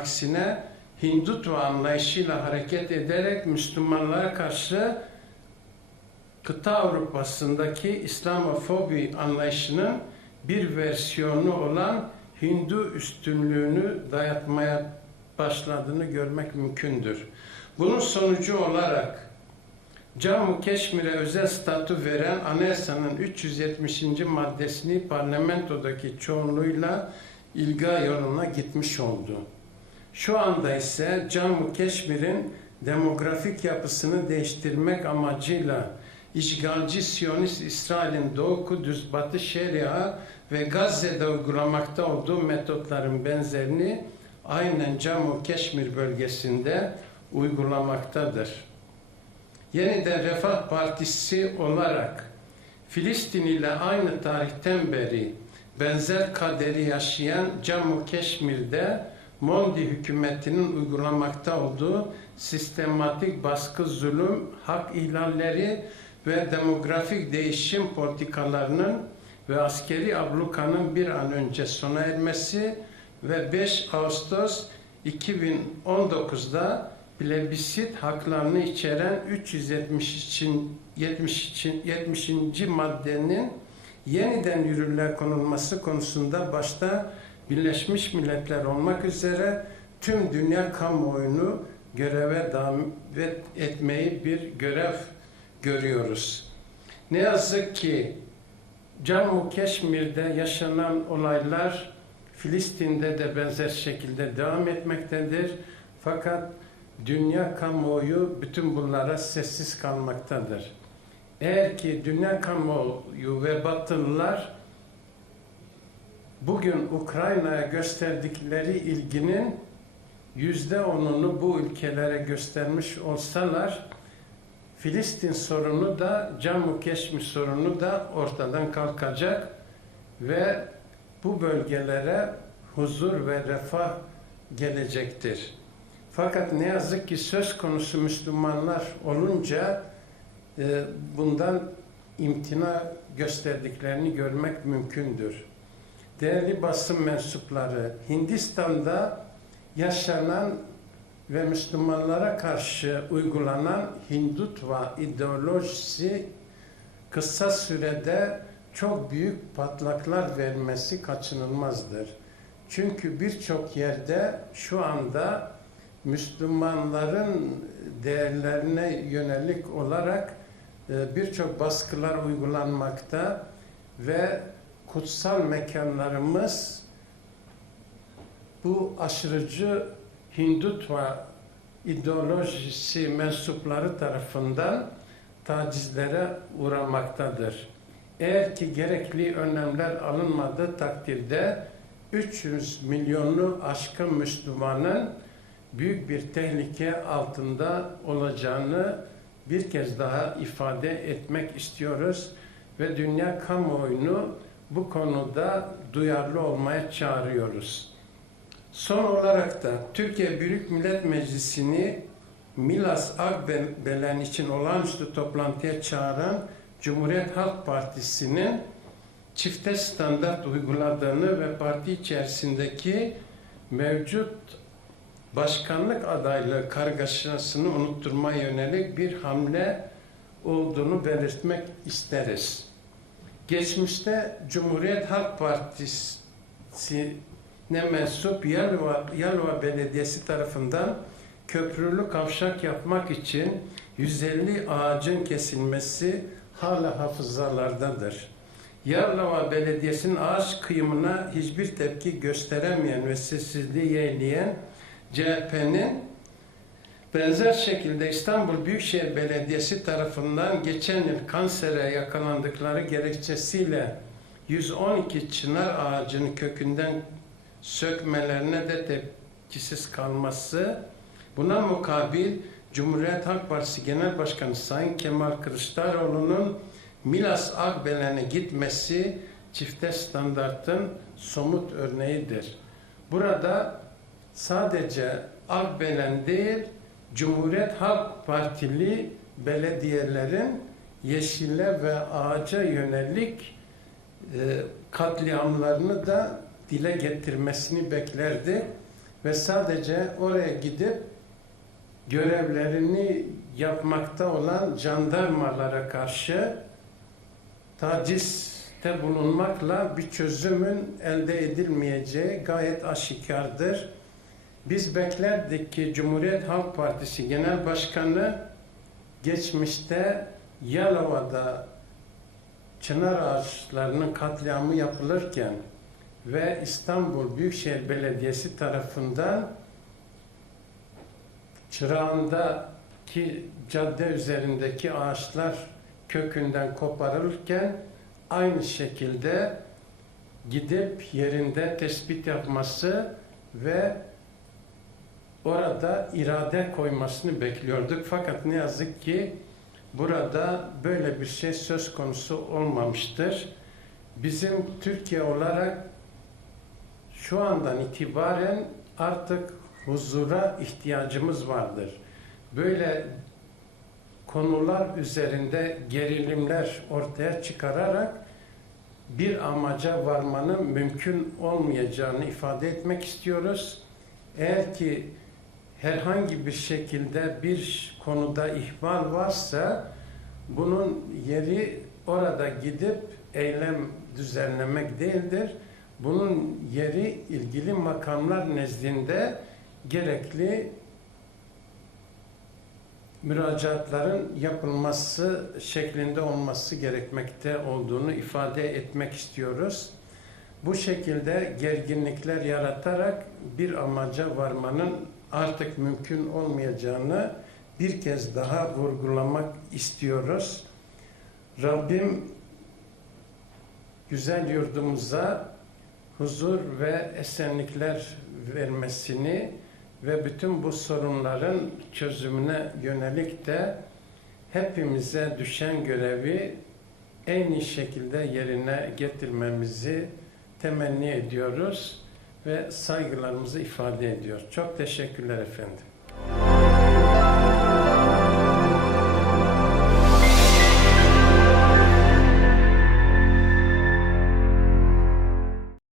Aksine Hindutva anlayışıyla hareket ederek Müslümanlara karşı kıta Avrupa'sındaki İslamofobi anlayışının bir versiyonu olan Hindu üstünlüğünü dayatmaya başladığını görmek mümkündür. Bunun sonucu olarak Cammu Keşmir'e özel statü veren anayasanın 370. maddesini parlamentodaki çoğunluğuyla ilga yoluna gitmiş oldu. Şu anda ise Cammu Keşmir'in demografik yapısını değiştirmek amacıyla işgalci Siyonist İsrail'in Doğu Kudüs, Batı Şeria ve Gazze'de uygulamakta olduğu metotların benzerini aynen Cammu Keşmir bölgesinde uygulamaktadır. Yeniden Refah Partisi olarak Filistin ile aynı tarihten beri benzer kaderi yaşayan Cammu Keşmir'de Mondi hükümetinin uygulamakta olduğu sistematik baskı, zulüm, hak ihlalleri ve demografik değişim politikalarının ve askeri ablukanın bir an önce sona ermesi ve 5 Ağustos 2019'da plebisit haklarını içeren 370 için 70 için 70. maddenin yeniden yürürlüğe konulması konusunda başta Birleşmiş Milletler olmak üzere tüm dünya kamuoyunu göreve davet etmeyi bir görev görüyoruz. Ne yazık ki Cammu Keşmir'de yaşanan olaylar Filistin'de de benzer şekilde devam etmektedir. Fakat dünya kamuoyu bütün bunlara sessiz kalmaktadır. Eğer ki dünya kamuoyu ve batılılar bugün Ukrayna'ya gösterdikleri ilginin yüzde onunu bu ülkelere göstermiş olsalar Filistin sorunu da Cammu Keşmir sorunu da ortadan kalkacak ve bu bölgelere huzur ve refah gelecektir. Fakat ne yazık ki söz konusu Müslümanlar olunca e, bundan imtina gösterdiklerini görmek mümkündür. Değerli basın mensupları, Hindistan'da yaşanan ve Müslümanlara karşı uygulanan Hindutva ideolojisi kısa sürede çok büyük patlaklar vermesi kaçınılmazdır. Çünkü birçok yerde şu anda Müslümanların değerlerine yönelik olarak e, birçok baskılar uygulanmakta ve kutsal mekanlarımız bu aşırıcı Hindutva ideolojisi mensupları tarafından tacizlere uğramaktadır. Eğer ki gerekli önlemler alınmadığı takdirde 300 milyonlu aşkın Müslümanın büyük bir tehlike altında olacağını bir kez daha ifade etmek istiyoruz ve dünya kamuoyunu bu konuda duyarlı olmaya çağırıyoruz. Son olarak da Türkiye Büyük Millet Meclisi'ni Milas Akbelen için olağanüstü toplantıya çağıran Cumhuriyet Halk Partisi'nin çifte standart uyguladığını ve parti içerisindeki mevcut başkanlık adaylığı kargaşasını unutturmaya yönelik bir hamle olduğunu belirtmek isteriz. Geçmişte Cumhuriyet Halk Partisi ne mensup Yalova, Yalova Belediyesi tarafından köprülü kavşak yapmak için 150 ağacın kesilmesi hala hafızalardadır. Yalova Belediyesi'nin ağaç kıyımına hiçbir tepki gösteremeyen ve sessizliği yeğleyen CHP'nin benzer şekilde İstanbul Büyükşehir Belediyesi tarafından geçen yıl kansere yakalandıkları gerekçesiyle 112 çınar ağacını kökünden sökmelerine de tepkisiz kalması, buna mukabil Cumhuriyet Halk Partisi Genel Başkanı Sayın Kemal Kılıçdaroğlu'nun Milas Akbelen'e gitmesi çifte standartın somut örneğidir. Burada sadece Akbelen değil, Cumhuriyet Halk Partili belediyelerin yeşile ve ağaca yönelik e, katliamlarını da dile getirmesini beklerdi. ve sadece oraya gidip görevlerini yapmakta olan jandarmalara karşı tacizde bulunmakla bir çözümün elde edilmeyeceği gayet aşikardır. Biz beklerdik ki Cumhuriyet Halk Partisi Genel Başkanı geçmişte Yalova'da çınar ağaçlarının katliamı yapılırken ve İstanbul Büyükşehir Belediyesi tarafından çırağındaki cadde üzerindeki ağaçlar kökünden koparılırken aynı şekilde gidip yerinde tespit yapması ve orada irade koymasını bekliyorduk. Fakat ne yazık ki burada böyle bir şey söz konusu olmamıştır. Bizim Türkiye olarak şu andan itibaren artık huzura ihtiyacımız vardır. Böyle konular üzerinde gerilimler ortaya çıkararak bir amaca varmanın mümkün olmayacağını ifade etmek istiyoruz. Eğer ki herhangi bir şekilde bir konuda ihmal varsa bunun yeri orada gidip eylem düzenlemek değildir. Bunun yeri ilgili makamlar nezdinde gerekli müracaatların yapılması şeklinde olması gerekmekte olduğunu ifade etmek istiyoruz. Bu şekilde gerginlikler yaratarak bir amaca varmanın artık mümkün olmayacağını bir kez daha vurgulamak istiyoruz. Rabbim güzel yurdumuza huzur ve esenlikler vermesini ve bütün bu sorunların çözümüne yönelik de hepimize düşen görevi en iyi şekilde yerine getirmemizi temenni ediyoruz ve saygılarımızı ifade ediyor. Çok teşekkürler efendim.